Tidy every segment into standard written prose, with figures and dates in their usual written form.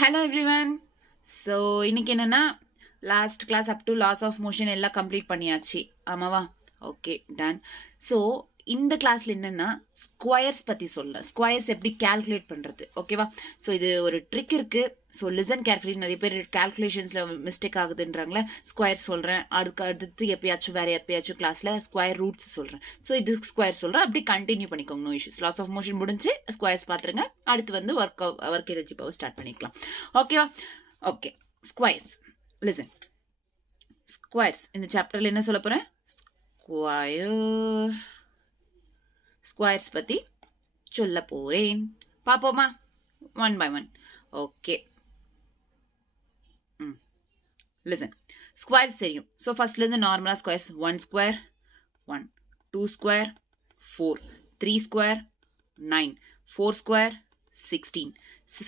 Hello everyone. So இன்னைக்கு என்னன்னா last class up to laws of motion எல்லாம் complete பண்ணியாச்சு. ஆமாவா? Okay, ton. ஸோ இந்த கிளாஸ்ல என்னன்னா ஸ்கொயர்ஸ் பற்றி சொல்லலாம். ஸ்கொயர்ஸ் எப்படி கால்குலேட் பண்ணுறது, ஓகேவா? ஸோ இது ஒரு ட்ரிக் இருக்கு. So listen carefully. நிறைய பேர் கால்குலேஷன்ஸில் மிஸ்டேக் ஆகுதுன்றாங்களே. ஸ்கொயர் சொல்கிறேன், அதுக்கு அடுத்து எப்பயாச்சும் வேறு எப்பயாச்சும் கிளாஸில் ஸ்கொயர் ரூட்ஸ் சொல்கிறேன். ஸோ இது ஸ்கொயர் சொல்கிறேன், அப்படி கண்டினியூ பண்ணிக்கோங்க. No issues. Laws of motion முடிஞ்சு ஸ்கொயர்ஸ் பார்த்துருங்க. அடுத்து வந்து ஒர்க் எனர்ஜி பவர் ஸ்டார்ட் பண்ணிக்கலாம். ஓகேவா? Okay, squares. லிசன். ஸ்கொயர்ஸ் இந்த சாப்டர்ல என்ன சொல்ல போறேன்? ஸ்கொயர்ஸ் பத்தி சொல்ல போறேன். பாப்போமா? One by one. Okay, listen. Squares தெரியும். ஸோ ஃபர்ஸ்ட்ல இருந்து நார்மலா squares. 1 square 1, 2 square 4, 3 square 9, 4 square 16,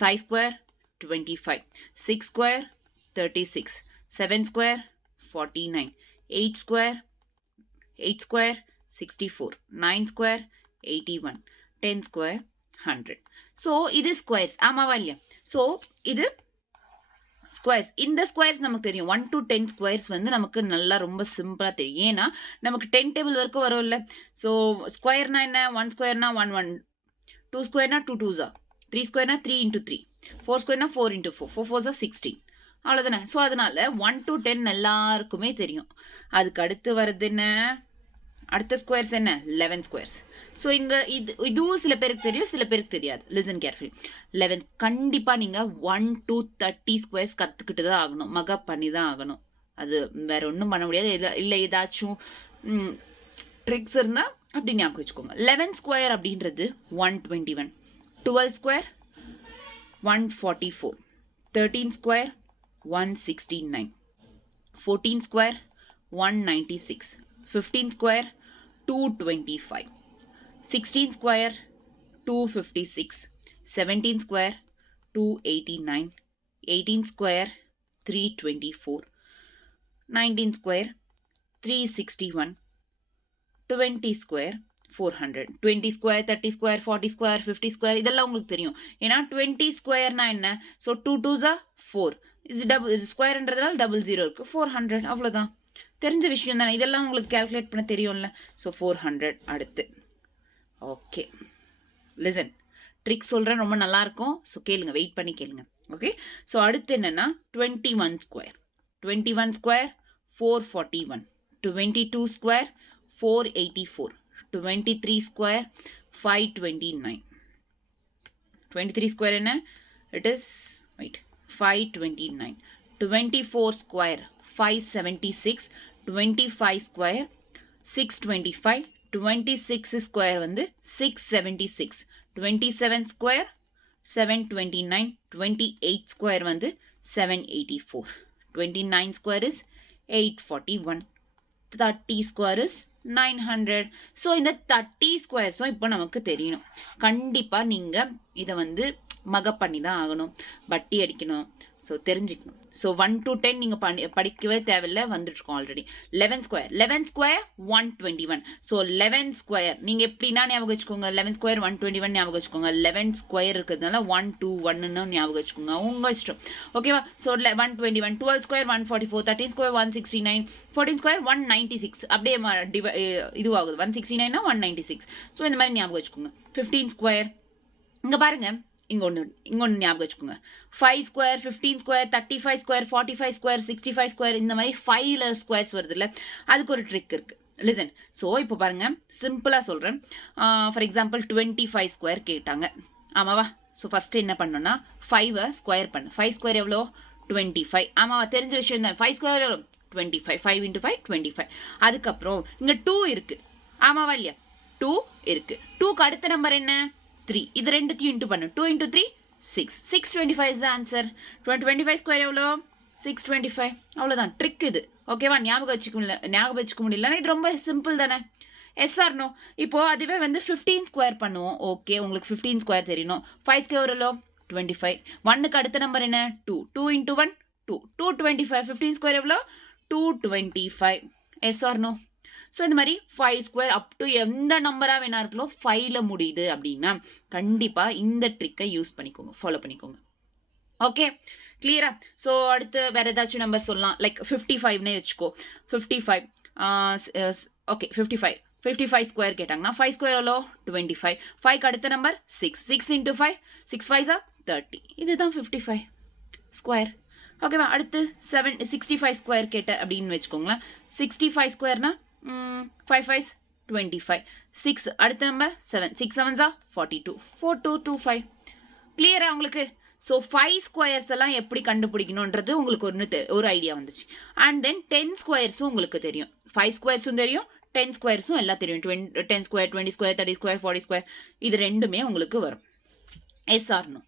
5 square 25, 6 square 36, 7 square 49, 8 square 64, 9 square 81, 10 square 100. So இது ஸ்கொயர்ஸ். ஆமாவா இல்லையா? ஸோ இது ஸ்கொயர்ஸ். இந்த ஸ்கொயர்ஸ் நமக்கு தெரியும். 1 to 10 ஸ்கொயர்ஸ் வந்து நமக்கு நல்லா ரொம்ப சிம்பிளா தெரியும். ஏன்னா நமக்கு 10 டேபிள் வரைக்கும் வரும்ல. ஸோ ஸ்கொயர்னா என்ன? 1 ஸ்கொயர்னா 1 1, 2 ஸ்கொயர்னா 2 2s, 3 ஸ்கொயர்னா 3 into 3, 4 ஸ்கொயர்னா 4 into 4, 4 4s 16. அவ்வளோதானே. ஸோ அதனால 1 to 10 எல்லாருக்குமே தெரியும். அதுக்கு அடுத்து வருது என்ன? அடுத்த ஸ்கொயர்ஸ் என்ன? 11 ஸ்கொயர்ஸ். ஸோ இங்கே இதுவும் சில பேருக்கு தெரியும், சில பேருக்கு தெரியாது. Listen carefully. 11 கண்டிப்பாக நீங்கள் 1 to 30 ஸ்கொயர்ஸ் கற்றுக்கிட்டு தான் ஆகணும். மகப் பண்ணி தான் ஆகணும். அது வேற ஒன்றும் பண்ண முடியாது. இல்லை ஏதாச்சும் ட்ரிக்ஸ் இருந்தால் அப்படி ஞாபகம் வச்சுக்கோங்க. 11 ஸ்கொயர் அப்படின்றது 121, 12 square 144, 13 square 169, 14 square 196, 15 square 225, 16 square 256, 17 square 289, 18 square 324, 19 square 361, 20 square 400, 20 square 30 square 40 square 50 square இதெல்லாம் உங்களுக்கு தெரியும். ஏன்னா 20 ஸ்கொயர்னா என்ன? ஸோ 2 2s 4, இது டபுள் ஸ்கொயர்ன்றதுனால 00 இருக்கு. 400, அவ்வளோதான். தெரிஞ்ச விஷயம் தானே. இதெல்லாம் உங்களுக்கு கால்குலேட் பண்ண தெரியும்ல. ஸோ 400. அடுத்து ஓகே, லிசன். ட்ரிக் சொல்கிறேன், ரொம்ப நல்லா இருக்கும். ஸோ கேளுங்க, வெயிட் பண்ணி கேளுங்க. ஓகே, ஸோ அடுத்து என்னன்னா 21 square 21 square 441, 22 square 484, 23 square 529, 23 square என்ன? It is wait 529, 24 square 576, 25 square 625, 26 square வந்து 676, 27 ஸ்கொயர் 729, 28 ஸ்கொயர் வந்து 784, 29 square is 841, 30 square is 900. So இந்த 30 ஸ்கொயர்ஸும் இப்போ நமக்கு தெரியணும். கண்டிப்பாக நீங்கள் இதை வந்து மகப் பண்ணி தான் ஆகணும், பட்டி அடிக்கணும். ஸோ தெரிஞ்சுக்கணும். ஸோ 1 to 10 நீங்கள் படிக்கவே தேவையில்லை, வந்துட்டுருக்கோம் already. 11 square 11 square 121. So 11 square நீங்கள் எப்படின்னா ஞாபகம் வச்சுக்கோங்க. 11 ஸ்கொயர் 121 ஞாபகம் வச்சுக்கோங்க. 11 ஸ்கொயர் இருக்கிறதுனால 1 2 1ன்னு ஞாபகம் வச்சுக்கோங்க. உங்கள் இஷ்டம். ஓகேவா? So 121, 12 square 144, 13 square 169, 14 square 196. அப்படியே இதுவாகுது. 169னா 196. ஸோ இந்த மாதிரி ஞாபகம் வச்சுக்கோங்க. 15 ஸ்கொயர் இங்கே பாருங்க, இங்கொன்று ஞாபகம் வச்சுக்கோங்க. 5 square 15 square 35 square 45 square 65 square இந்த மாதிரி 5 ஸ்கொயர்ஸ் வருது இல்லை? அதுக்கு ஒரு ட்ரிக் இருக்கு. லிசன். ஸோ இப்போ பாருங்க, சிம்பிளாக சொல்கிறேன். ஃபார் எக்ஸாம்பிள் 25 ஸ்கொயர் கேட்டாங்க. ஆமாவா? ஸோ ஃபஸ்ட்டு என்ன பண்ணோன்னா 5 ஸ்கொயர் பண்ணு. 5 ஸ்கொயர் எவ்வளோ? 25. ஆமாவா? தெரிஞ்ச விஷயம் தான். 5 ஸ்கொயர் எவ்வளோ? 25. 5 into 5 25. அதுக்கப்புறம் இங்கே 2 இருக்கு. ஆமாவா இல்லையா? 2 இருக்கு. 2க்கு அடுத்த நம்பர் என்ன? 3. இது ரெண்டுத்தையும் இன்ட்டு பண்ணு. 2 into 3 6. 625 is the answer. 25 square எவ்வளோ? 625. அவ்வளோதான். ட்ரிக் இது. ஓகேவா? ஞாபகம் வச்சுக்க முடியலன்னா இது ரொம்ப சிம்பிள் தானே. Yes or no? இப்போ அதுவே வந்து 15 ஸ்கொயர் பண்ணுவோம். ஓகே, உங்களுக்கு 15 ஸ்கொயர் தெரியணும். 5 ஸ்கொயர் எவ்வளோ? 25. 1க்கு அடுத்த நம்பர் என்ன? 2. 2 into 1 2. 225. 15 ஸ்கொயர் எவ்வளோ? 225. S or no? ஸோ இந்த மாதிரி 5 ஸ்கொயர் அப் டு எந்த நம்பராக வேணா இருக்கலாம் 5ல முடியுது அப்படின்னா கண்டிப்பாக இந்த ட்ரிக்கை யூஸ் பண்ணிக்கோங்க, ஃபாலோ பண்ணிக்கோங்க. ஓகே கிளியரா? ஸோ அடுத்து வேற ஏதாச்சும் நம்பர் சொல்லலாம். லைக் 55னே வச்சுக்கோ. 55 ஓகே 55 55 ஸ்கொயர் கேட்டாங்கன்னா 5 ஸ்கொயர் எவ்வளோ 25. 5க்கு அடுத்த நம்பர் 6. 6 இன்ட்டு 5 6 5 30. இதுதான் 55 ஸ்கொயர். ஓகேவா? அடுத்து 65 ஸ்கொயர் கேட்ட அப்படின்னு வச்சுக்கோங்களேன். 65 ஸ்கொயர்னா 5 5 25. 6 அடுத்த நம்பர் 7. 6 7 42. 4225. கிளியரா உங்களுக்கு? ஸோ 5 ஸ்கொயர்ஸ் எல்லாம் எப்படி கண்டுபிடிக்கணுன்றது உங்களுக்கு ஒரு ஐடியா வந்துச்சு. அண்ட் தென் 10 ஸ்கொயர்ஸும் உங்களுக்கு தெரியும். 5 ஸ்கொயர்ஸும் தெரியும், 10 ஸ்கொயர்ஸும் எல்லாம் தெரியும். 10 ஸ்கொயர், 20 ஸ்கொயர், 30 ஸ்கொயர், 40 ஸ்கொயர், இது ரெண்டுமே உங்களுக்கு வரும். S or no?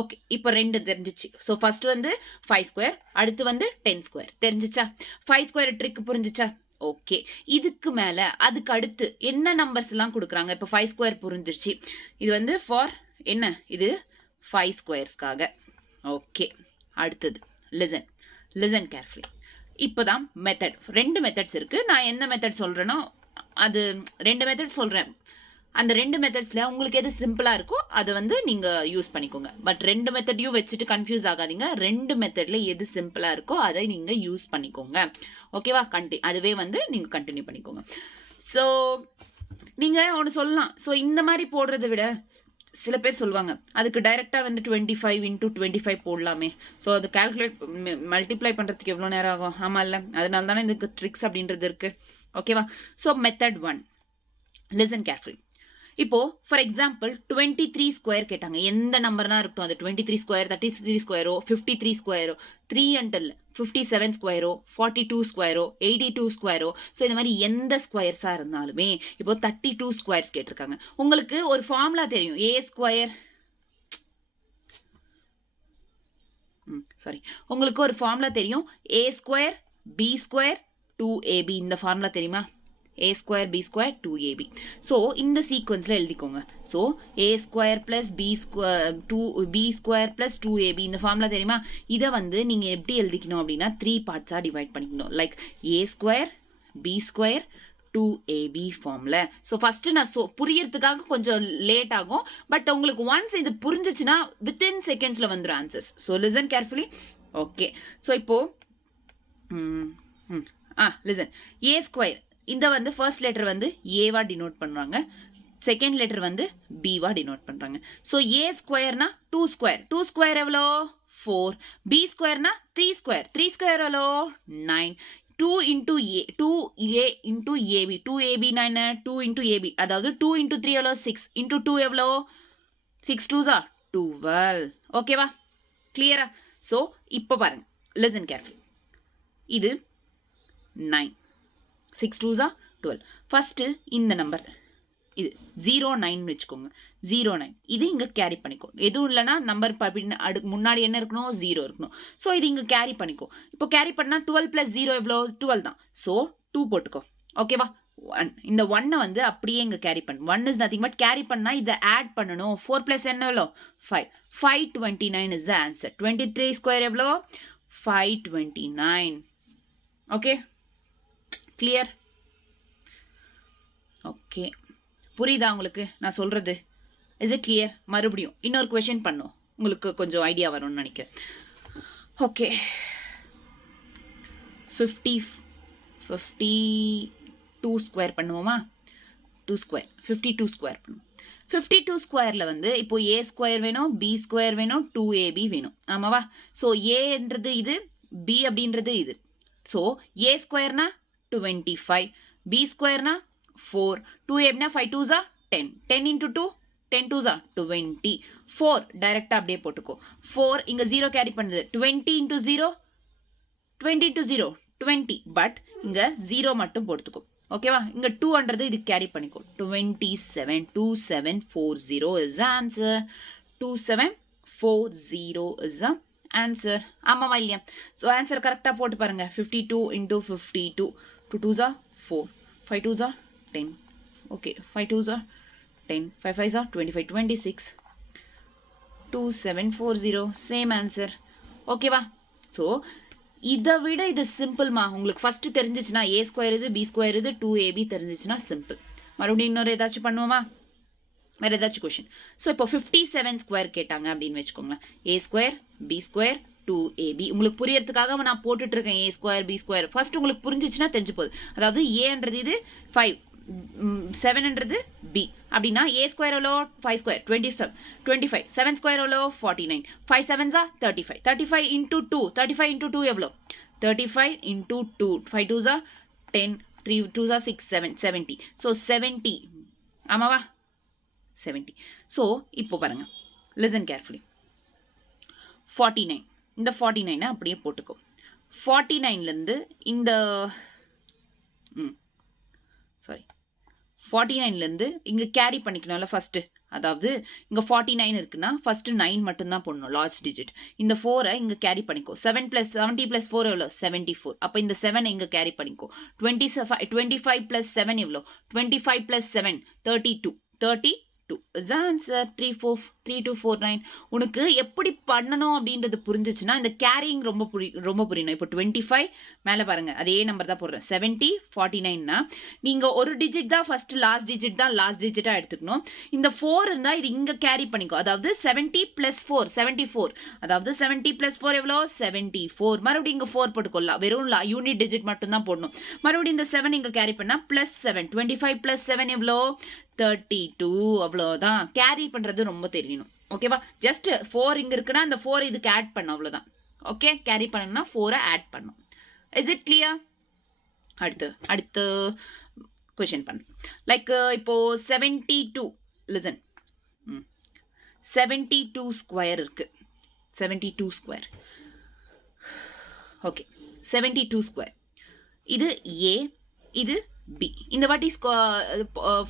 ஓகே, இப்போ ரெண்டு தெரிஞ்சிச்சு. ஸோ ஃபர்ஸ்ட் வந்து 5 ஸ்கொயர், அடுத்து வந்து 10 ஸ்கொயர். தெரிஞ்சிச்சா? 5 ஸ்கொயர் ட்ரிக் புரிஞ்சிச்சா? ஓகே, இதுக்கு மேலே அதுக்கு அடுத்து என்ன நம்பர்ஸ் எல்லாம் கொடுக்குறாங்க? இப்போ 5 ஸ்கொயர் புரிஞ்சிருச்சு. இது வந்து ஃபார் என்ன? இது 5 ஸ்கொயர்ஸ்க்காக. ஓகே, அடுத்தது லிசன் கேர்ஃபுல்லி. இப்போதான் மெத்தட், 2 மெத்தட்ஸ் இருக்கு. நான் எந்த மெத்தட் சொல்றேனோ அது 2 மெத்தட் சொல்றேன். அந்த 2 மெத்தட்ஸ்ல உங்களுக்கு எது சிம்பிளா இருக்கோ அதை வந்து நீங்க யூஸ் பண்ணிக்கோங்க. பட் 2 மெத்தடையும் வச்சுட்டு கன்ஃபியூஸ் ஆகாதீங்க. 2 மெத்தட்ல எது சிம்பிளா இருக்கோ அதை நீங்க யூஸ் பண்ணிக்கோங்க. ஓகேவா? அதுவே வந்து நீங்க கண்டினியூ பண்ணிக்கோங்க. ஸோ நீங்க ஒன்று சொல்லலாம். ஸோ இந்த மாதிரி போடுறதை விட சில பேர் சொல்லுவாங்க அதுக்கு டைரெக்டாக வந்து 25 இன்ட்டு 25 போடலாமே. ஸோ அது கால்குலேட் மல்டிப்ளை பண்ணுறதுக்கு எவ்வளோ நேரம் ஆகும்? ஆமாம் இல்லை? அதனால தானே இதுக்கு ட்ரிக்ஸ் அப்படின்றது இருக்கு. ஓகேவா? So method 1, listen carefully. இப்போ ஃபார் எக்ஸாம்பிள் 23 ஸ்கொயர் கேட்டாங்க. எந்த நம்பர்னா இருக்கட்டும், அது 23 ஸ்கொயர், 33 ஸ்கொயரோ, 53 ஸ்கொயரோ, 3 அண்டல் 57 ஸ்கொயரோ, 42 ஸ்கொயரோ, 82 ஸ்கொயரோ, ஸோ இந்த மாதிரி எந்த ஸ்கொயர்ஸா இருந்தாலுமே இப்போ 32 ஸ்கொயர்ஸ் கேட்டிருக்காங்க. உங்களுக்கு ஒரு ஃபார்முலா தெரியும், ஏ ஸ்கொயர், சாரி, உங்களுக்கு ஒரு ஃபார்முலா தெரியும், ஏ ஸ்கொயர் பி ஸ்கொயர் 2ab. இந்த ஃபார்முலா தெரியுமா? a square b square 2ab. So இந்த சீக்வன்ஸில் எழுதிக்கோங்க. So a square plus b square plus 2ab இந்த ஃபார்முலா தெரியுமா? இதை வந்து நீங்கள் எப்படி எழுதிக்கணும் அப்படின்னா 3 பார்ட்ஸாக டிவைட் பண்ணிக்கணும். Like a square b square 2ab ஃபார்ம்ல. ஸோ ஃபர்ஸ்ட் நான் புரியறதுக்காக கொஞ்சம் லேட் ஆகும். பட் உங்களுக்கு ஒன்ஸ் இது புரிஞ்சிச்சுன்னா வித்தின் செகண்ட்ஸில் வந்துடும் answers. So listen carefully. Okay, so இப்போ லிசன். ஏ ஸ்கொயர், இந்த வந்து ஃபர்ஸ்ட் லெட்டர் வந்து ஏவா டினோட் பண்ணுறாங்க, செகண்ட் லெட்டர் வந்து பிவா டினோட் பண்ணுறாங்க. ஸோ ஏ ஸ்கொயர்னா 2 ஸ்கொயர், 2 ஸ்கொயர் எவ்வளோ 4. பி ஸ்கொயர்னா 3 ஸ்கொயர், 3 ஸ்கொயர் எவ்வளோ 9. 2 into A, 2a into AB, 2ab 9, 2 into AB, அதாவது 2 இன்டூ 3 எவ்வளோ 6, இன்டூ 2 எவ்வளோ 6 2s 12. ஓகேவா? கிளியரா? ஸோ இப்போ பாருங்க, லிசன் கேர்ஃபுல்லி. இது 9, 6 2s 12. ஃபர்ஸ்ட் இந்த நம்பர் இது 09 வச்சுக்கோங்க. 09 இது இங்க கேரி பண்ணிக்கோ. எதுவும் இல்லைன்னா நம்பர் முன்னாடி என்ன இருக்கணும்? 0 இருக்கணும். ஸோ இது இங்க கேரி பண்ணிக்கோ. இப்போ கேரி பண்ணா 12 பிளஸ் 0 எவ்வளோ 12 தான். ஸோ 2 போட்டுக்கோ. ஓகேவா? 1, இந்த 1 வந்து அப்படியே இங்க கேரி பண்ணு. 1 இஸ் நத்திங் பட் கேரி பண்ணா இதை ஆட் பண்ணணும். 4 பிளஸ் என்ன எவ்வளோ 5. 529 இஸ் த ஆன்சர். 23 ஸ்கொயர் எவ்வளோ 529. Okay, clear? ஓகே, புரியுதா உங்களுக்கு நான் சொல்றது? Is it clear? மறுபடியும் இன்னொரு क्वेश्चन பண்ணும், உங்களுக்கு கொஞ்சம் ஐடியா வரும்னு நினைக்கிறேன். ஓகே, 52 ஸ்கொயர் பண்ணுவோமா? 2 ஸ்கொயர் 52 ஸ்கொயர் பண்ணுவோம். 52 ஸ்கொயரில் வந்து இப்போ ஏ ஸ்கொயர் வேணும், பி ஸ்கொயர் வேணும், 2ab வேணும். ஆமாவா? ஸோ ஏன்றது இது, பி அப்படின்றது இது. ஸோ ஏ ஸ்கொயர்னா 25, b ஸ்கொயர்னா 4, 2abனா 5 2s 10, 10 into 2 10 2s 20. 4 டைரக்டா அப்படியே போட்டுக்கோ. 4 இங்க 0 கேரி பண்ணுது. 20 into 0 20 into 0 20, பட் இங்க 0 மட்டும் போட்டுக்கோ. ஓகேவா? இங்க 2ன்றது இது கேரி பண்ணிக்கோ. 27 2740 is the answer. 2740 is the answer. ஆமாவா இல்லையா? ஸோ ஆன்சர் கரெக்டாக போட்டு பாருங்க. 52 into 52, 2 2s 4, 5 2s 10. Okay, 5 2s 10, 5 5s 25, 26, 2740 same answer. ஓகேவா? ஸோ இதை விட இது சிம்பிள்மா. உங்களுக்கு ஃபர்ஸ்ட் தெரிஞ்சிச்சுன்னா ஏ ஸ்கொயர் இது, பி ஸ்கொயர் இது, 2ab தெரிஞ்சிச்சுன்னா சிம்பிள். மறுபடியும் இன்னொரு ஏதாச்சும் பண்ணுவோமா? வேறு ஏதாச்சும் கொஷின். ஸோ இப்போ 57 ஸ்கொயர் கேட்டாங்க அப்படின்னு வச்சுக்கோங்களேன். ஏ ஸ்கொயர் பி ஸ்கொயர் 2ab. உங்களுக்கு புரியறதுக்காக நான் போட்டுட்டு இருக்கேன் ஏ ஸ்கொயர் பி ஸ்கொயர். ஃபர்ஸ்ட் உங்களுக்கு புரிஞ்சிச்சுன்னா தெரிஞ்சு போகுது. அதாவது ஏன்றது இது 5, 7ன்றது பி. அப்படின்னா ஏ ஸ்கொயர் எவ்வளோ 5 ஸ்கொயர் 27, 25, 7 ஸ்கொயர் எவ்வளோ 49, 5 7s 35, 35 into 2, 35 into 2 எவ்வளோ 35 into 2, 5 2s 10, 3 2s 6, 7, 70. ஸோ 70 ஆமாவா 70. ஸோ இப்போ பாருங்க, லிசன் கேர்ஃபுல்லி. 49, இந்த 49 அப்படியே போட்டுக்கோ. 49லேருந்து இந்த சாரி 49லேருந்து இங்கே கேரி பண்ணிக்கணும்ல ஃபஸ்ட்டு. அதாவது இங்கே 49 இருக்குன்னா ஃபஸ்ட்டு 9 மட்டும்தான் போடணும் லாஸ்ட் டிஜிட். இந்த 4 இங்கே கேரி பண்ணிக்கோ. 7 + 70 + 4 எவ்வளோ 74. அப்போ இந்த 7 இங்கே கேரி பண்ணிக்கோ. 25 + 7 எவ்வளோ 25 + 7 32, 32 is answer. 32439. உனக்கு எப்படி பண்ணணும் அப்படின்றது புரிஞ்சிச்சுன்னா இந்த கேரிங் ரொம்ப புரியணும். இப்போ 25 மேலே பாருங்க அதே நம்பர் தான் போடுறேன். 70 49னா நீங்கள் ஒரு டிஜிட் தான் ஃபர்ஸ்ட் லாஸ்ட் டிஜிட் தான் லாஸ்ட் டிஜிட்டாக எடுத்துக்கணும். இந்த 4 இருந்தால் இது இங்கே கேரி பண்ணிக்கோ. அதாவது 70 + 4 74. அதாவது 70 + 4 எவ்வளோ 74. மறுபடியும் இங்கே 4 போட்டுக்கொள்ளலாம். வெறும் யூனிட் டிஜிட் மட்டும் தான் போடணும். மறுபடியும் இந்த 7 இங்கே கேரி பண்ணால் +7. 25 + 7 எவ்வளோ 32. அவ்வளோதான். கேரி பண்ணுறது ரொம்ப தெரியணும். ஓகேவா? ஜஸ்ட் 4 இங்கே இருக்குன்னா அந்த 4 இதுக்கு ஆட் பண்ணும் அவ்வளோதான். ஓகே, கேரி பண்ணணும்னா 4 ஆட் பண்ணும். Is it clear? அடுத்து கொஷின் பண்ணுறேன். லைக் இப்போ 72 லிசன் 72 ஸ்கொயர் இருக்கு. 72 ஸ்கொயர். Okay, 72 square. இது ஏ, இது பி. இந்த வாட்டி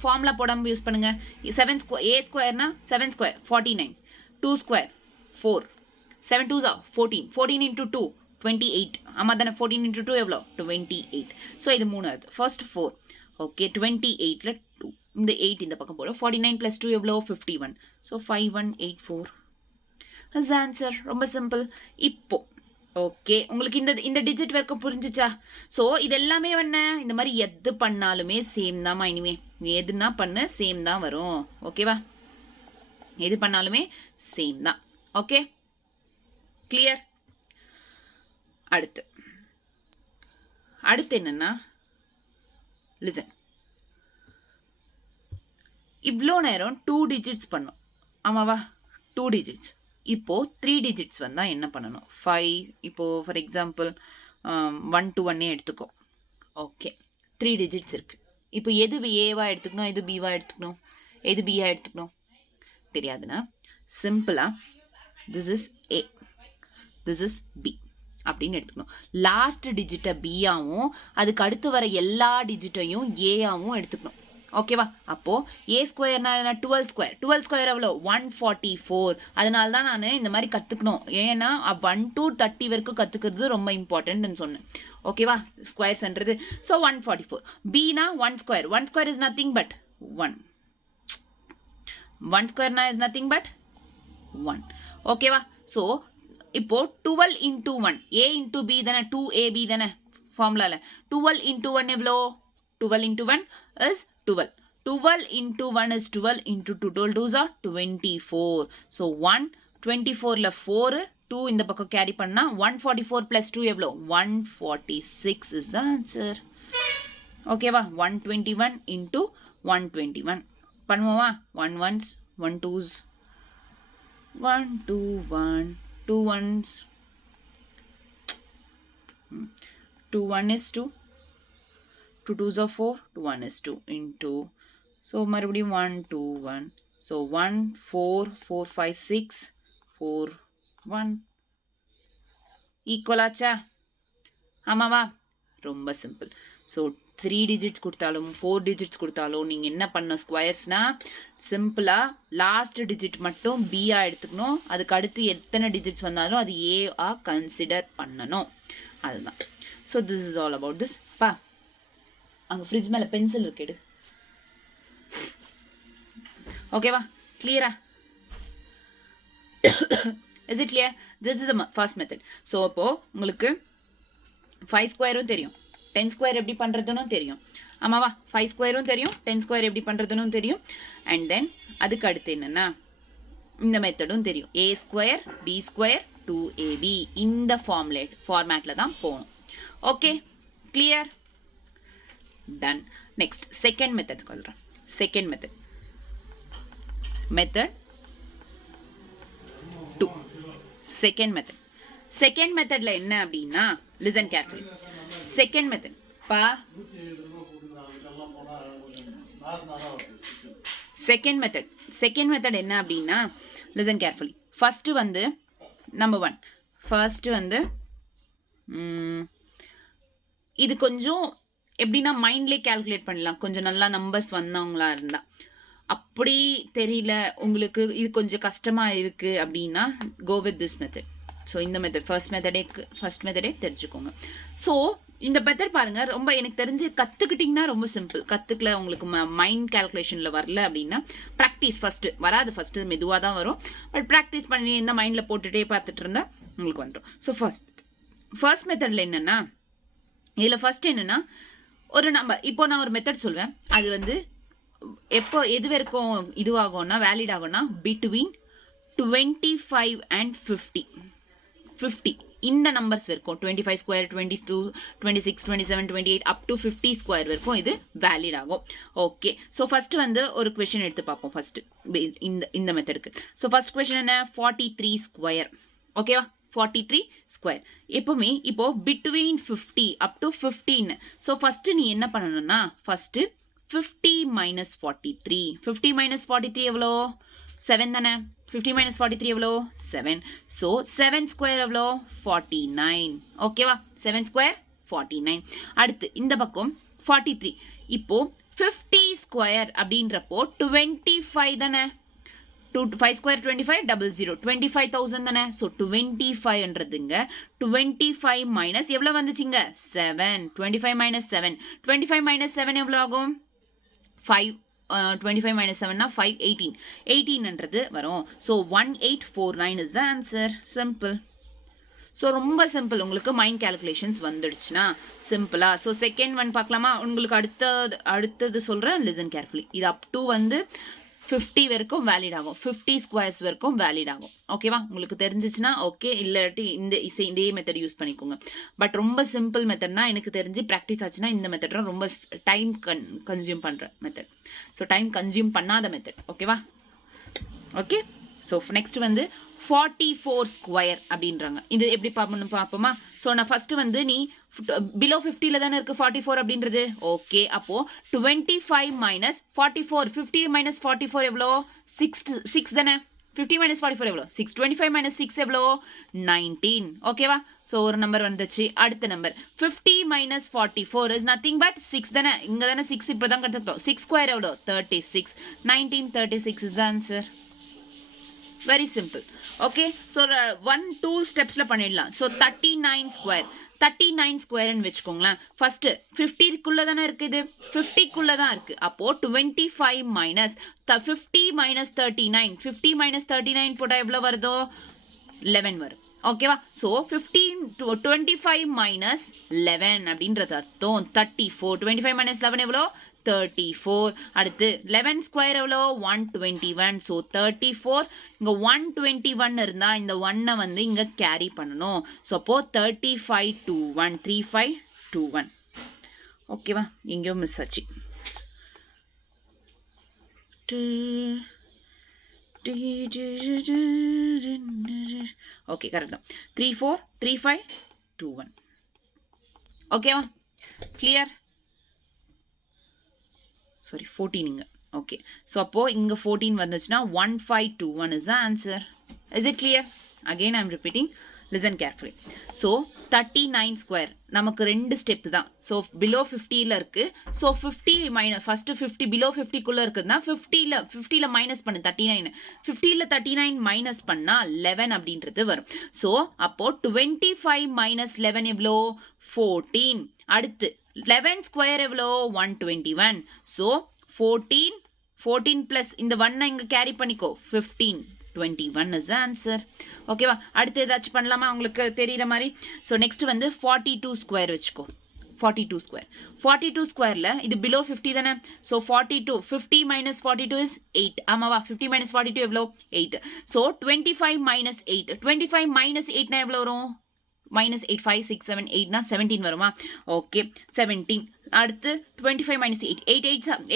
ஃபார்முலா போடாமல் யூஸ் பண்ணுங்க. 7 ஸ்கொயர் ஏ ஸ்கொயர்னா 7 ஸ்கொயர் 49, 2 ஸ்கொயர் 4, 7 2s 14, 14 into 2 28. ஆமாம் தானே? 14 into 2 எவ்வளோ 28. ஸோ இது 3 ஃபர்ஸ்ட் 4. ஓகே, 28ல் 2 இந்த 8 இந்த பக்கம் போடும். 49 + 2 எவ்வளோ 51. So 5184 is answer. ரொம்ப சிம்பிள். இப்போ ஓகே, உங்களுக்கு இந்த டிஜிட் வரைக்கும் புரிஞ்சிச்சா? ஸோ இது எல்லாமே என்ன இந்த மாதிரி எது பண்ணாலுமே சேம் தான்மா. இனிமே எதுனா பண்ண சேம் தான் வரும். ஓகேவா? எது பண்ணாலுமே சேம் தான். Okay, clear? அடுத்து என்னன்னா லிசன். இவ்வளோ நேரம் 2 டிஜிட்ஸ் பண்ணோம். ஆமாவா? 2 டிஜிட்ஸ். இப்போ 3 டிஜிட்ஸ் வந்தால் என்ன பண்ணணும்? 5. இப்போ ஃபார் எக்ஸாம்பிள் 1 to 1 எடுத்துக்கோ. ஓகே, 3 டிஜிட்ஸ் இருக்குது. இப்போ எது ஏவா எடுத்துக்கணும், எது பிவா எடுத்துக்கணும், எது பியா எடுத்துக்கணும் தெரியாதுன்னா சிம்பிளாக this is A, this is B அப்படின்னு எடுத்துக்கணும். லாஸ்ட் டிஜிட்டை பியாவும் அதுக்கு அடுத்து வர எல்லா டிஜிட்டையும் ஏயாவும் எடுத்துக்கணும். ஓகேவா? அப்போது ஏ ஸ்கொயர்னா 12 ஸ்கொயர். 12 ஸ்கொயர் எவ்வளோ 144. அதனால தான் நான் இந்த மாதிரி கற்றுக்கணும். ஏன்னா 1 to 30 வரைக்கும் கற்றுக்கிறது ரொம்ப இம்பார்ட்டன்ட்னு சொன்னேன். ஓகேவா? ஸ்கொயர்ஸ்ன்றது. ஸோ 144. பினா 1 square. 1 square is nothing but 1. 1 ஸ்கொயர்னா இஸ் நத்திங் பட் 1. ஓகேவா? ஸோ இப்போ 12 into 1 a into b தானே 2ab தானே ஃபார்முலாவில். 12 into 1 எவ்வளோ 12 into 1 is 12. 12 into 1 is 12 into 2. 12 2s are 24. So 124ல 4, 2 இந்த பக்கம் கேரி பண்ணா 144 plus 2 எவ்வளோ 146 is the answer. ஓகேவா? 121 into 121 பண்ணுவோமா? 1 1s 1 2s 1 2 1 2 1s 2 1 is 2. 2 2s are 4. 2 1 is 2 into. So மறுபடியும் 1 2 1. So 1 4 4 5 6 4 1 ஈக்குவல் ஆச்சா? ஆமாவா? ரொம்ப சிம்பிள். ஸோ 3 டிஜிட்ஸ் கொடுத்தாலும் 4 டிஜிட்ஸ் கொடுத்தாலும் நீங்கள் என்ன பண்ண ஸ்கொயர்ஸ்னா சிம்பிளாக லாஸ்ட் டிஜிட் மட்டும் பியா எடுத்துக்கணும். அதுக்கு அடுத்து எத்தனை டிஜிட்ஸ் வந்தாலும் அது ஏஆ கன்சிடர் பண்ணணும். அதுதான். So this is all about this. பா அங்கே ஃப்ரிட்ஜ் மேலே பென்சில் இருக்கு, எடு. ஓகேவா? கிளியரா? Is it clear? This is the first method. So அப்போது உங்களுக்கு 5 ஸ்கொயரும் தெரியும், 10 ஸ்கொயர் எப்படி பண்ணுறதுன்னு தெரியும். ஆமாவா 5 ஸ்கொயரும் தெரியும் 10 ஸ்கொயர் எப்படி பண்ணுறதுன்னு தெரியும் அண்ட் தென் அதுக்கு அடுத்து என்னென்னா இந்த மெத்தடும் தெரியும் a square b square 2ab இந்த ஃபார்மேட்டில் தான் போகணும் okay clear ton next second method சொல்கிறேன் செகண்ட் மெத்தட் 2 செகண்ட் மெத்தட்ல என்ன அப்படின்னா லிசன் கேர்ஃபுல்லி செகண்ட் மெத்தட் பா செகண்ட் மெத்தட் என்ன அப்படின்னா லிசன் கேர்ஃபுல்லி ஃபர்ஸ்ட் வந்து நம்பர் 1 ஃபர்ஸ்ட் வந்து இது கொஞ்சம் எப்படின்னா மைண்ட்லேயே கால்குலேட் பண்ணலாம் கொஞ்சம் நல்லா நம்பர்ஸ் வந்தவங்களா இருந்தா அப்படி தெரியல உங்களுக்கு இது கொஞ்சம் கஷ்டமா இருக்கு அப்படின்னா go with this method so இந்த மெத்தட் ஃபர்ஸ்ட் மெத்தடே தெரிஞ்சுக்கோங்க ஸோ இந்த மெத்தட் பாருங்க ரொம்ப எனக்கு தெரிஞ்சு கத்துக்கிட்டீங்கன்னா ரொம்ப சிம்பிள் கத்துக்கல உங்களுக்கு மைண்ட் கால்குலேஷன்ல வரல அப்படின்னா ப்ராக்டிஸ் ஃபர்ஸ்ட் மெதுவாக தான் வரும் பட் ப்ராக்டிஸ் பண்ணி இந்த மைண்ட்ல போட்டுட்டே பார்த்துட்டு இருந்தா உங்களுக்கு வந்துடும் ஸோ ஃபர்ஸ்ட் மெத்தட்ல என்னன்னா இதில் ஃபர்ஸ்ட் என்னன்னா ஒரு நம்பர் இப்போ நான் ஒரு மெத்தட் சொல்வேன் அது வந்து எப்போ எது வரைக்கும் இதுவாகும்னா வேலிட் ஆகும்னா பிட்வீன் 25 and 50 இந்த நம்பர்ஸ் வரைக்கும் 25 ஸ்கொயர் 22 26 27 28 அப் டு 50 ஸ்கொயர் வரைக்கும் இது வேலிட் ஆகும் ஓகே ஸோ ஃபர்ஸ்ட் வந்து ஒரு கொஸ்டின் எடுத்து பார்ப்போம் ஃபர்ஸ்ட் இந்த மெத்தடுக்கு ஸோ ஃபர்ஸ்ட் கொஸ்டின் என்ன 43 ஸ்கொயர் ஓகேவா 43 ஸ்கொயர் எப்பவுமே இப்போ between 50 up to 15 so first நீ என்ன பண்ணணும்னா ஃபர்ஸ்ட் 50 minus 43 50 minus 43 எவ்வளோ 7 தானே 50 minus 43 எவ்வளோ 7 ஸோ 7 ஸ்கொயர் எவ்வளோ 49 ஓகேவா 7 ஸ்கொயர் 49 அடுத்து இந்த பக்கம் 43 இப்போ 50 ஸ்கொயர் அப்படின்றப்போ 25 தானே 5 ஸ்கொயர் 25 00 25,000 தானே ஸோ 25ன்றதுங்க 25 மைனஸ் எவ்வளோ வந்துச்சுங்க 7 25 மைனஸ் 7 25 மைனஸ் 7 எவ்வளோ ஆகும் 5 25 minus 7 na 5 18 என்றது வரும் so 1849 is the answer simple so ரொம்ப சிம்பிள் உங்களுக்கு மைண்ட் கால்குலேஷன்ஸ் வந்துடுச்சுனா சிம்பிளா so செகண்ட் ஒன் பார்க்கலாமா உங்களுக்கு அடுத்தது சொல்றேன் லிசன் கேர்ஃபுல்லி இது அப் டு வந்து 50 வரைக்கும் வேலிட் ஆகும் 50 ஸ்கொயர்ஸ் வரைக்கும் வேலிட் ஆகும் ஓகேவா உங்களுக்கு தெரிஞ்சிச்சுன்னா ஓகே இல்லாட்டி இதே மெத்தட் யூஸ் பண்ணிக்கோங்க பட் ரொம்ப சிம்பிள் மெத்தட்னா எனக்கு தெரிஞ்சு ப்ராக்டிஸ் ஆச்சுன்னா இந்த மெத்தட் ரொம்ப டைம் கன்சியூம் பண்ற மெத்தட் ஸோ டைம் கன்சியூம் பண்ணாத மெத்தட் ஓகேவா ஓகே ஸோ நெக்ஸ்ட் வந்து 44 ஸ்கொயர் அப்படின்றாங்க இது எப்படி பார்ப்போமா ஸோ நான் ஃபர்ஸ்ட் வந்து நீ பிலோ 50ல தானே இருக்கு 44 அப்படின்றது ஓகே அப்போ 25 மைனஸ் 44 50 மைனஸ் 44 எவ்வளோ 6 தானே 50 minus 44 எவ்வளோ 6 25 minus 6 எவ்வளோ 19 ஓகேவா ஸோ ஒரு நம்பர் வந்துச்சு அடுத்த number 50 minus 44 is nothing but 6 தானே இங்கே தானே 6 இப்போ தான் கற்றுக்கிட்டோம் 6 ஸ்கொயர் எவ்வளோ 36 1936 is the answer very simple okay so 1-2 steps la பண்ணிடலாம் so 39 square 39 square ன்னு வெச்சுக்கோங்களேன் ஃபர்ஸ்ட் 50 குள்ள தான இருக்கு இது 50 குள்ள தான் இருக்கு அப்போ 25 minus 50 minus 39 50 minus 39 போட்டா எவ்வளவு வருதோ 11 வரும் ஓகேவா சோ 15 25 minus 11 அப்படின்றது அர்த்தம் 34 25 minus 11 எவ்வளோ 34 அடுத்து 11 ஸ்கொயர் எவ்வளோ 121 ஸோ 34 இங்கே 121 இருந்தா இந்த 1 வந்து இங்கே கேரி பண்ணணும் ஸோ அப்போ 3521 ஓகேவா எங்கேயோ மிஸ் ஆச்சு ஓகே கரெக்ட் தான் 343521 ஓகேவா clear sorry 14 inga okay so appo inga 14 vanduchna 1521 is the answer is it clear again I am repeating listen carefully so 39 square நமக்கு ரெண்டு ஸ்டெப் தான் so below 50 ல இருக்கு so 50 minus first 50 below 50 குள்ள இருக்குன்னா 50 ல மைனஸ் பண்ணு 39 50 ல 39 மைனஸ் பண்ணா 11 அப்படின்றது வரும் so அப்போ 25 minus 11 எவ்வளோ 14 அடுத்து 11 ஸ்கொயர் எவ்வளோ 121 so 14 plus இந்த 1 இங்க கேரி பண்ணிக்கோ 21 is the answer ஓகேவா அடுத்து ஏதாச்சும் பண்ணலாமா உங்களுக்கு தெரியற மாதிரி so next வந்து 42 ஸ்கொயர் வெச்சுக்கோ 42 square. 42 square la இது below 50 தானே. So 42 50 minus 42 is 8. ஆமாவா 50 minus 42 எவ்வளோ 8. So 25 minus 8. 25 minus 8 னா எவ்வளோ வரும்? minus 8 5 6 7 8 னா 17 வருமா? ஓகே 17. அடுத்து 25 minus 8.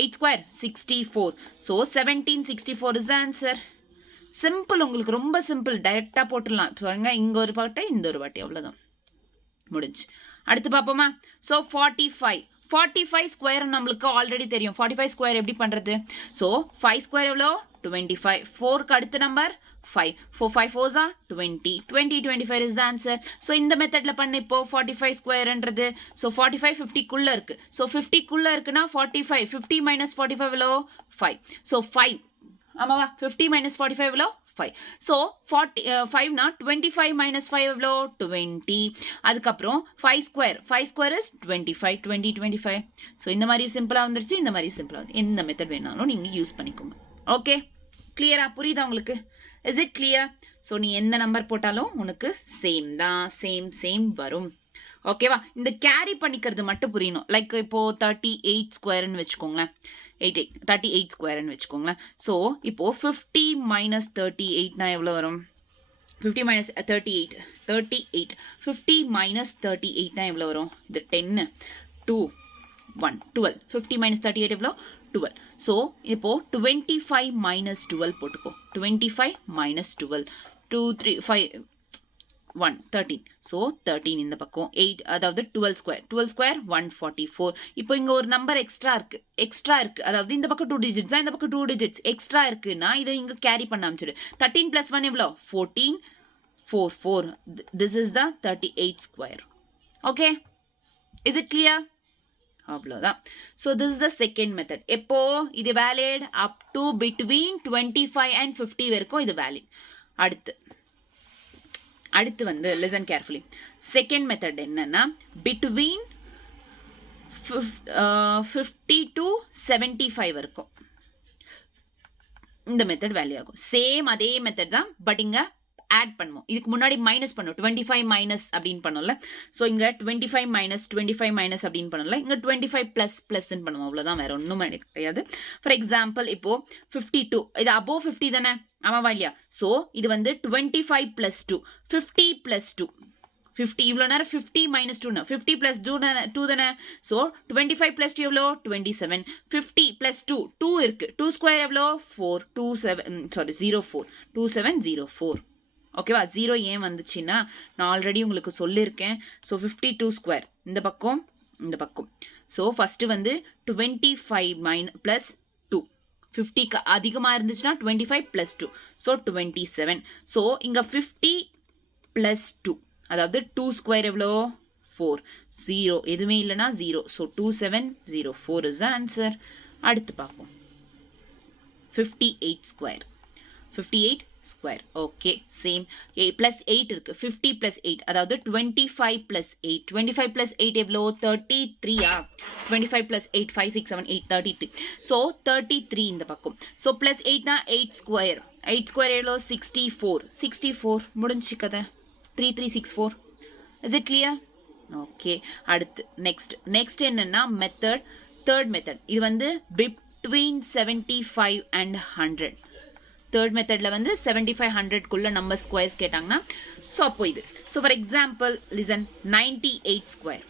8 square 64. So 1764 is the answer. Simple, உங்களுக்கு ரொம்ப சிம்பிள், டைரெக்டாக போட்டுடலாம். பாருங்க இங்கே ஒரு பாட்டை இந்த ஒரு பாட்டி அவ்வளோதான் முடிஞ்சு. அடுத்து பார்ப்போமா? ஸோ 45 ஸ்கொயர் நம்மளுக்கு ஆல்ரெடி தெரியும். 45 ஸ்கொயர் எப்படி பண்ணுறது? ஸோ 5 ஸ்கொயர் எவ்வளோ 25. 4க்கு அடுத்த number 5. 4 5 4s are 20. 25 is the answer. So இந்த மெத்தடில் பண்ண இப்போ 45 ஸ்கொயர்ன்றது. ஸோ 45 50க்குள்ளே இருக்குது. ஸோ 50க்குள்ளே இருக்குன்னா 45 50 minus 45 எவ்வளோ 5. ஸோ 5 ஆமாவா 50 minus 45 எவ்வளோ 5. ஸோ 5னா 25 minus 5 எவ்வளோ 20. அதுக்கப்புறம் 5 ஸ்கொயர் இஸ் 25 20 25. ஸோ இந்த மாதிரி சிம்பிளாக வந்துருச்சு, இந்த மாதிரி சிம்பிளாக வந்து எந்த மெத்தட் வேணாலும் நீங்கள் யூஸ் பண்ணிக்கோங்க. ஓகே கிளியரா? புரியுதா உங்களுக்கு? Is it clear? ஸோ நீ எந்த நம்பர் போட்டாலும் உனக்கு சேம் தான், சேம் வரும். ஓகேவா? இந்த கேரி பண்ணிக்கிறது மட்டும் புரியணும். லைக் இப்போ 38 ஸ்கொயர்னு வச்சுக்கோங்களேன். 38 ஸ்கொயர்னு வச்சுக்கோங்களேன். ஸோ இப்போ 50 minus 38னா எவ்வளோ வரும்? 50 minus 38 50 minus 38னா எவ்வளோ வரும்? இது 10 2 1 12. 50 minus 38 எவ்வளோ 12. ஸோ இப்போ 25 minus 12 போட்டுக்கோ. 25 minus 12 2 3 5 1 13. ஸோ 13 இந்த பக்கம் 8, அதாவது 12 ஸ்கொயர் 144. இப்போ இங்கே ஒரு நம்பர் எக்ஸ்ட்ரா இருக்கு, அதாவது இந்த பக்கம் 2 digits தான், இந்த பக்கம் 2 digits எக்ஸ்ட்ரா இருக்குன்னா இதை இங்கே கேரி பண்ண ஆரம்பிச்சிடு. 13 plus 1 எவ்வளோ 14 4 this is the 38 square. Okay is it clear? அவ்வளோதான். So this is the second method. எப்போ இது valid? Up to between 25 and 50 வரைக்கும் இது வேலிட். அடுத்து வந்து லிசன் கேர்ஃபுல்லி. செகண்ட் மெத்தட் என்னன்னா பிட்வீன் 50 to 75 வரைக்கும் இந்த மெத்தட் வேல்யூ ஆகும். சேம் அதே மெத்தட் தான், பட் இங்கே ஆட் பண்ணுவோம். இதுக்கு முன்னாடி மைனஸ் பண்ணுவோம். 25 மைனஸ் அப்படின்னு பண்ணோம்ல. ஸோ இங்கே 25 மைனஸ் அப்படின்னு பண்ணல. இங்கே 25 ப்ளஸ்ன்னு பண்ணுவோம். அவ்வளோதான், வேற ஒன்றும் கிடையாது. ஃபார் எக்ஸாம்பிள் இப்போ 52 இது அபோவ் 50 தானே, ஆமாவா இல்லையா? ஸோ இது வந்து 25 plus 2 50 plus 2 50 இவ்வளோ நேரம் 50 minus 2 50 plus 2 தானே. ஸோ 25 plus 2 எவ்வளோ 27. 50 plus 2 இருக்கு. 2 ஸ்கொயர் எவ்வளோ 4 04 2704. ஓகேவா? 0 ஏன் வந்துச்சுன்னா நான் ஆல்ரெடி உங்களுக்கு சொல்லியிருக்கேன். ஸோ 52 ஸ்கொயர் இந்த பக்கம். ஸோ ஃபஸ்ட்டு வந்து 25 plus 2 50க்கு அதிகமாக இருந்துச்சுன்னா 25 plus 2. ஸோ 27. ஸோ இங்கே 50 plus 2 அதாவது 2 ஸ்கொயர் எவ்வளோ 4 0 எதுவுமே இல்லைனா 0. So 2704 is the answer. அடுத்து பார்ப்போம் 58 ஸ்கொயர். ஓகே சேம் ப்ளஸ் 8 இருக்கு. 50 plus 8 அதாவது 25 plus 8. 25 plus 8 எவ்வளோ 33. 25 plus 8 5 6 7 8 33. ஸோ 33 இந்த பக்கம். ஸோ ப்ளஸ் 8னா 8 ஸ்கொயர் எவ்வளோ 64 முடிஞ்சு கதை. 3364. Is it clear? ஓகே அடுத்து நெக்ஸ்ட் என்னன்னா தேர்ட் மெத்தட். இது வந்து பிட்வீன் 75 and 100. தேர்ட் மெத்தடில் வந்து 75 100க்குள்ள நம்பர் ஸ்கொயர்ஸ் கேட்டாங்கன்னா ஸோ அப்போ இது. So for example listen 98 square.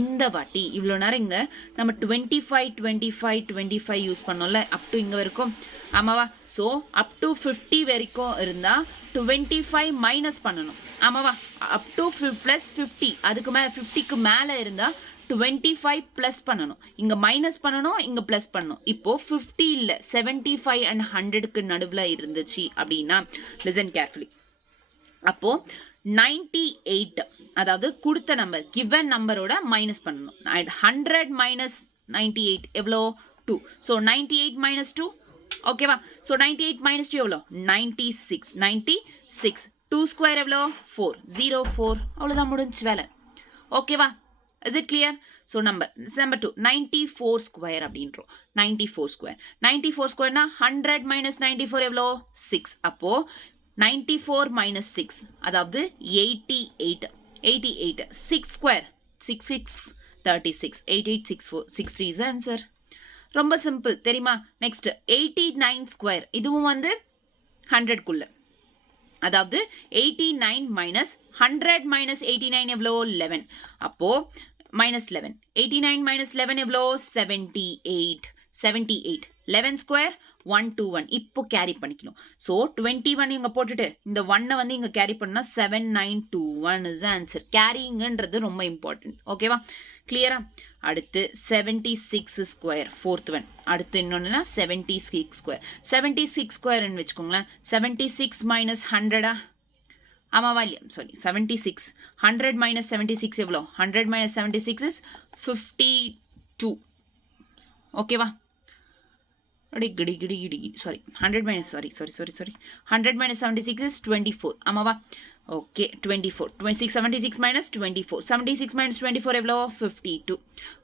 இந்த வாட்டி இவ்வளோ நேரம் இங்கே நம்ம 25 யூஸ் பண்ணோம்ல அப் டு இங்கே வரைக்கும், ஆமாவா? ஸோ அப் டு 50 வரைக்கும் இருந்தால் 25 மைனஸ் பண்ணணும், ஆமாவா? அப் டு ப்ளஸ் 50 அதுக்கு மேலே 50க்கு மேலே இருந்தால் 25 ப்ளஸ் பண்ணணும். இங்கே மைனஸ் பண்ணணும், இங்கே ப்ளஸ் பண்ணணும். இப்போ 50 இல்லை 75 and 100க்கு நடுவில் இருந்துச்சு அப்படின்னா லிசன் கேர்ஃபுல்லி. அப்போ 98 அதாவது கொடுத்த நம்பர் கிவன் நம்பரோட மைனஸ் பண்ணணும். 100 minus 98 எவ்வளோ 2. So 98 minus 2. ஓகேவா? ஸோ 98 minus 2 எவ்வளோ 96. 2 ஸ்கொயர் எவ்வளோ 404. அவ்வளோதான் முடிஞ்சு வேலை. ஓகேவா? Is it clear? So number 2 94 square அப்படின்றோம். 94 square னா 100 minus 94 எவ்வளோ 6. அப்போ 94 minus 6 அதாவது 88. 6 square 6 36. 8864 is the answer. ரொம்ப சிம்பிள் தெரியுமா? நெக்ஸ்ட் 89 ஸ்கொயர், இதுவும் வந்து 100 குள்ள. அதாவது 89 minus 100 minus 89 எவ்வளோ? 11. அப்போ minus 11. 89 minus 11 எவ்வளோ? 78. 78. 11 ஸ்கொயர் 121. இப்போ கேரி பண்ணிக்கணும். ஸோ 21 இங்கே போட்டுட்டு இந்த 1 வந்து இங்கே கேரி பண்ணால் 7921 இஸ் ஆன்சர். கேரிங்கன்றது ரொம்ப இம்பார்ட்டன்ட். ஓகேவா? கிளியரா? அடுத்து 76 ஸ்கொயர், ஃபோர்த் ஒன். அடுத்து இன்னொன்னுனா 76 ஸ்கொயர். 76 ஸ்கொயர்னு வச்சுக்கோங்களேன். 76 மைனஸ் 100 ஆமாவா இல்லையா? சாரி, 76. 100 மைனஸ் 76 எவ்வளோ? 100 மைனஸ் 76 இஸ் 52. ஓகேவா? Sorry, 100 minus 100 minus 76 is 24. ஆமாவா? ஓகே, 24. 76 minus 24. 76 minus 24 எவ்வளோ? 52.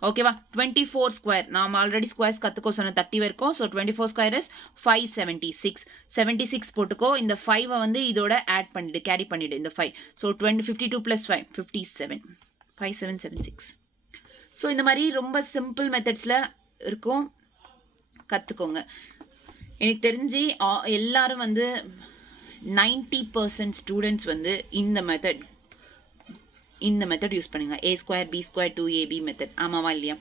ஓகேவா? 24 ஸ்கொயர், நாம் ஆல்ரெடி ஸ்கொயர்ஸ் கற்றுக்கோ சொன்ன 30 வரைக்கும். So 24 square is 576. 76 போட்டுக்கோ. இந்த 5 வந்து இதோட ஆட் பண்ணிடு, கேரி பண்ணிடு இந்த 5. So 52 plus 5 57. 5776. ஸோ இந்த மாதிரி ரொம்ப சிம்பிள் மெத்தட்ஸில் இருக்கும், கற்றுக்கோங்க. எனக்கு தெரிஞ்சு எல்லாரும் வந்து 90% ஸ்டூடெண்ட்ஸ் வந்து இந்த மெத்தட் யூஸ் பண்ணுங்க. a square b square 2ab method. ஆமாவா இல்லையா?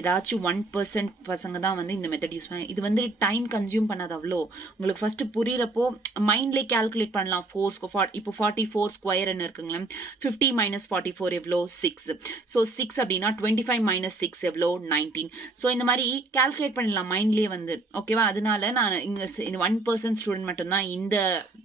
ஏதாச்சும் 1% பசங்க தான் வந்து இந்த மெத்தட் யூஸ் பண்ண. இது வந்து டைம் கன்சியூம் பண்ணாது அவ்வளோ. உங்களுக்கு ஃபர்ஸ்ட் புரியிறப்போ மைண்ட்லேயே கால்குலேட் பண்ணலாம். இப்போ 44 ஸ்கொயர்னு இருக்குங்களா? 50 மைனஸ் 44 எவ்வளோ? 6. ஸோ 6 அப்படின்னா 25 மைனஸ் 6 எவ்வளோ? 19. ஸோ இந்த மாதிரி கால்குலேட் பண்ணலாம் மைண்ட்லேயே வந்து. ஓகேவா? அதனால நான் இங்கே 1% ஸ்டூடெண்ட் மட்டும்தான் இந்த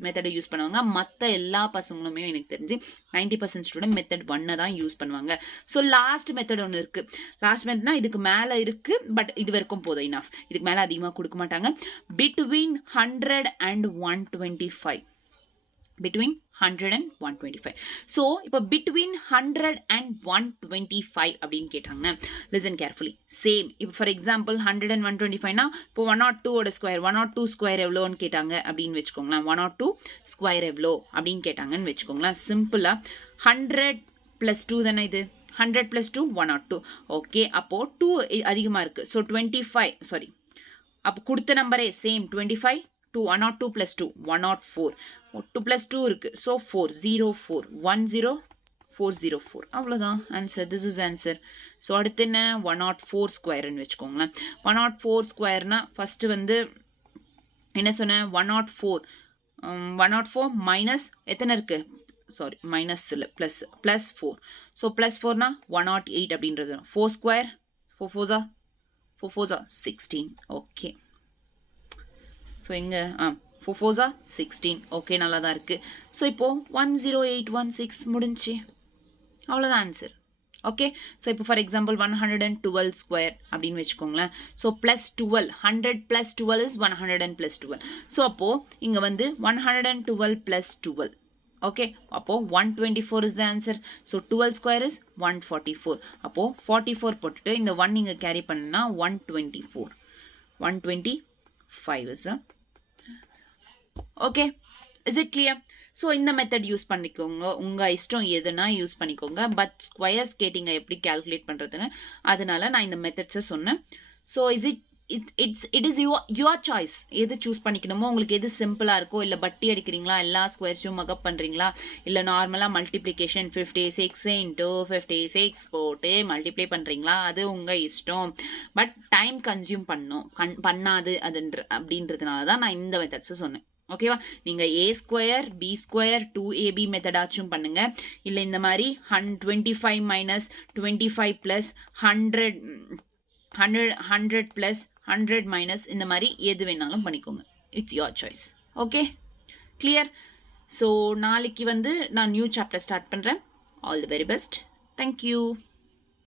மெத்தடை யூஸ் பண்ணுவாங்க. மற்ற எல்லா பசங்களுமே எனக்கு தெரிஞ்சு 90% ஸ்டூடெண்ட் மெத்தட் 1 தான் யூஸ் பண்ணுவாங்க. ஸோ லாஸ்ட் மெத்தட் ஒன்று இருக்கு. லாஸ்ட் மெத்தட்னா இதுக்கு மேல இருக்கு, பட் இது வரைக்கும் போதும், இனஃப். இதுக்கு மேல அதிகமா கொடுக்க மாட்டாங்க. Between 100 and 125. Between 100 and 125. So இப்போ பிட்வீன் 100 and 125 அப்படின்னு கேட்டாங்கன்னா லிசன் கேர்ஃபுல்லி. சேம் இப்போ ஃபார் எக்ஸாம்பிள் 100 and 125னா இப்போ 102 ஸ்கொயர், 102 ஸ்கொயர் எவ்வளோன்னு கேட்டாங்க அப்படின்னு வச்சுக்கோங்களேன். 102 ஸ்கொயர் எவ்வளோ அப்படின்னு கேட்டாங்கன்னு வச்சுக்கோங்களேன். சிம்பிளா 100 plus 2 தானே இது? 100 plus 2 102. ஓகே, அப்போ 2 அதிகமாக இருக்கு. ஸோ 25, சாரி, அப்போ கொடுத்த நம்பரே சேம் 25. 102 plus 2 104. 2 plus 2 இருக்கு. ஸோ 404 10404. அவ்வளோதான் answer. This is answer. So அடுத்து என்ன? 104 ஸ்கொயர்னு வச்சுக்கோங்களேன். 104 ஸ்கொயர்னா ஃபர்ஸ்ட் வந்து என்ன சொன்னேன்? 104 மைனஸ் எத்தனை இருக்கு? சாரி, மைனஸ் இல்லை, ப்ளஸ் 4. ஸோ ப்ளஸ் 4னா 108 அப்படின்றது. 4 ஸ்கொயர், 4 4 16. ஓகே, ஸோ இங்கே 4 4 16. ஓகே, நல்லா தான் இருக்குது. ஸோ இப்போது 10816 முடிஞ்சு. அவ்வளோதான் ஆன்சர். ஓகே, ஸோ இப்போ ஃபார் எக்ஸாம்பிள் 112 ஸ்கொயர் அப்படின்னு வச்சுக்கோங்களேன். So plus 12, 100 + 12 is 100 + 12. ஸோ அப்போது இங்கே வந்து 112 + 12. ஓகே, அப்போ 124 is the answer. So 12 square is 144. அப்போ 44 போட்டுட்டு இந்த 1 நீங்கள் கேரி பண்ணா 124. 125 is. Okay, is it clear? So இந்த மெத்தட் யூஸ் பண்ணிக்கோங்க. உங்கள் இஷ்டம் எதுனா யூஸ் பண்ணிக்கோங்க. பட் ஸ்கொயர்ஸ் கேட்டிங்க எப்படி கேல்குலேட் பண்ணுறதுன்னு, அதனால நான் இந்த மெத்தட்ஸை சொன்னேன். So it is your choice. எது சூஸ் பண்ணிக்கணுமோ, உங்களுக்கு எது சிம்பிளாக இருக்கோ, இல்லை பட்டி அடிக்கிறீங்களா, எல்லா ஸ்கொயர்ஸையும் மகப் பண்ணுறீங்களா, இல்லை நார்மலாக மல்டிப்ளிகேஷன் 56 × 56 போட்டு மல்டிப்ளை பண்ணுறீங்களா, அது உங்கள் இஷ்டம். பட் டைம் கன்சியூம் பண்ணாது அப்படின்றதுனால தான் நான் இந்த மெத்தட்ஸை சொன்னேன். ஓகேவா? நீங்கள் a square b square 2ab மெத்தடாச்சும் பண்ணுங்க. இல்லை இந்த மாதிரி 25 மைனஸ் 25 ப்ளஸ் 100 ப்ளஸ் 100 மைனஸ் இந்த மாதிரி எது வேணாலும் பண்ணிக்கோங்க. It's your choice. Okay, clear? So நாளைக்கு வந்து நான் நியூ சாப்டர் ஸ்டார்ட் பண்ணுறேன். All the very best. Thank you.